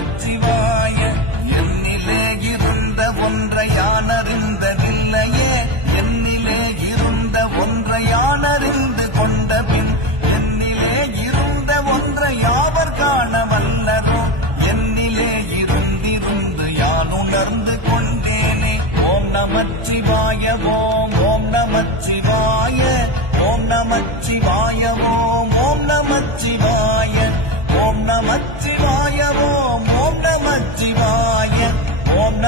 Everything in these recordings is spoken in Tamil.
ஓம் நமச்சிவாய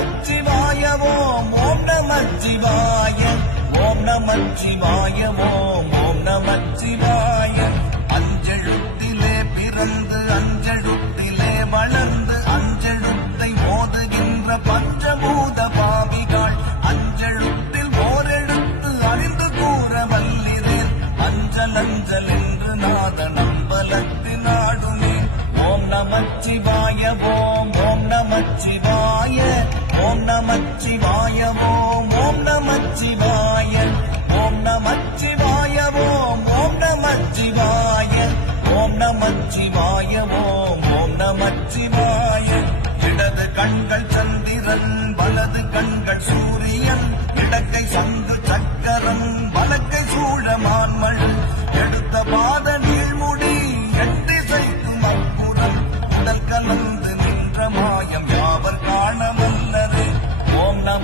நமச்சிவாய ஓம் ஓம் நமச்சிவாய ஓம் நமச்சிவாய ஓம் ஓம் நமச்சிவாய அஞ்செழுத்திலே பிறந்து அஞ்செழுத்திலே வளர்ந்து அஞ்செழுத்தை மோதுகின்ற பஞ்சபூத பாவிகள். அஞ்செழுத்தில் ஓரெழுத்து அறிந்து கூற வல்லிரேன் அஞ்சல் அஞ்சல் என்று நாத நம்பலத்தின் ஆடுமே ஓம் நமச்சிவாய ஓம் ஓம் நமச்சிவாய ஓம் நமச்சிவாய ஓம் ஓம் நமச்சிவாய ஓம் நமச்சிவாய ஓம் ஓம் நமச்சிவாய ஓம் நமச்சிவாய ஓம் ஓம் நமச்சிவாய. இடது கண்கள் சந்திரன் வலது கண்கள் சூரியன்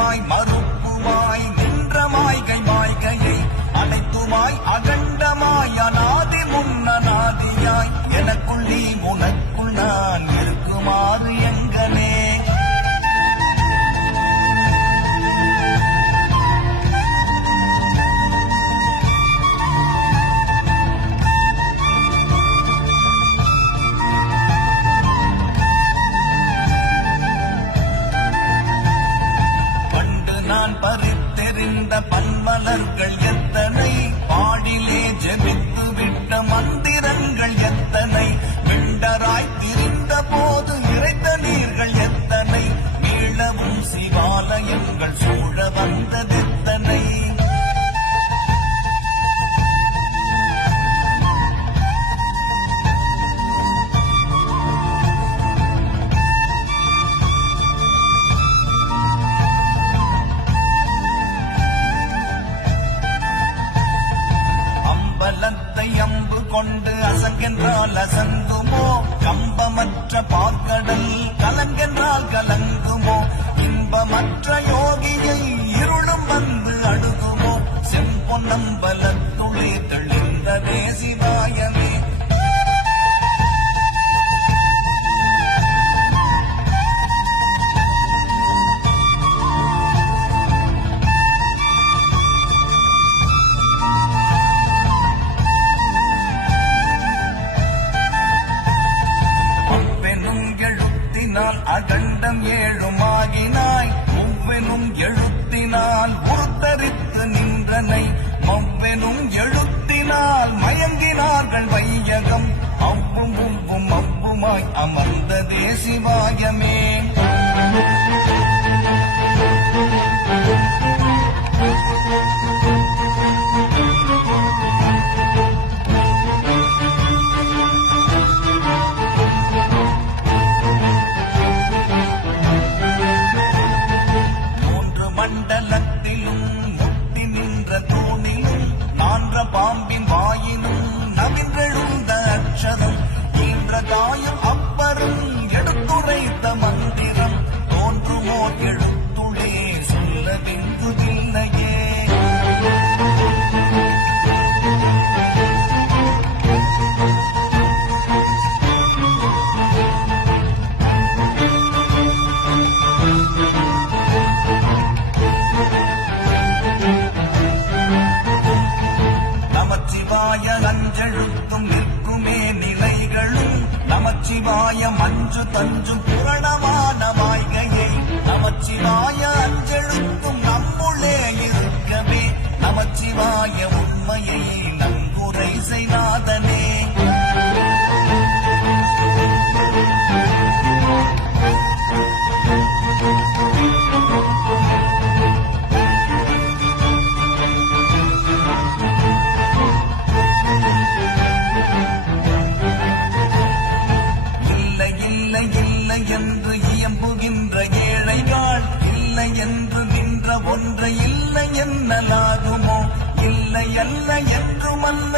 my mind. அவ்வும் அவ்வும் அவ்வுமாய் அமர்ந்த தேசிவாயமே அஞ்செழுத்தும் நிற்குமே நிலைகளும் நமச்சிவாய மஞ்சு தஞ்சும் புரணமான வாய்கையை நமச்சிவாய அஞ்செழுத்தும் நம்முள்ளே இருக்கவே நமச்சிவாய உண்மையை நன்குரை செய்தார் அல்ல என்றுமல்ல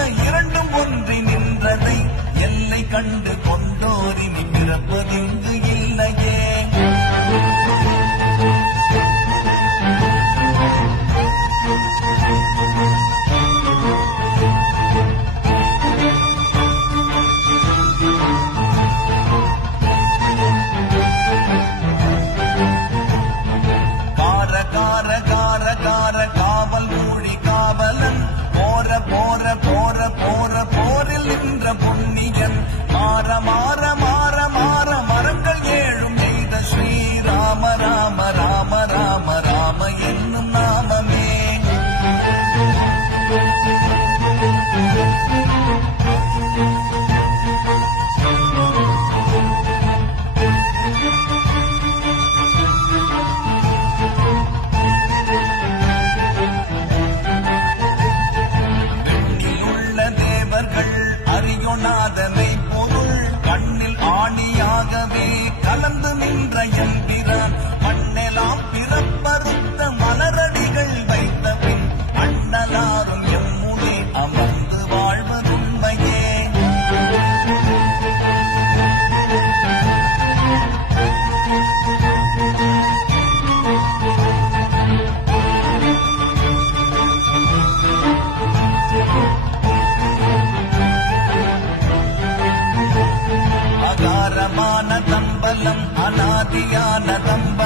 మంగళం అనాది అనంబ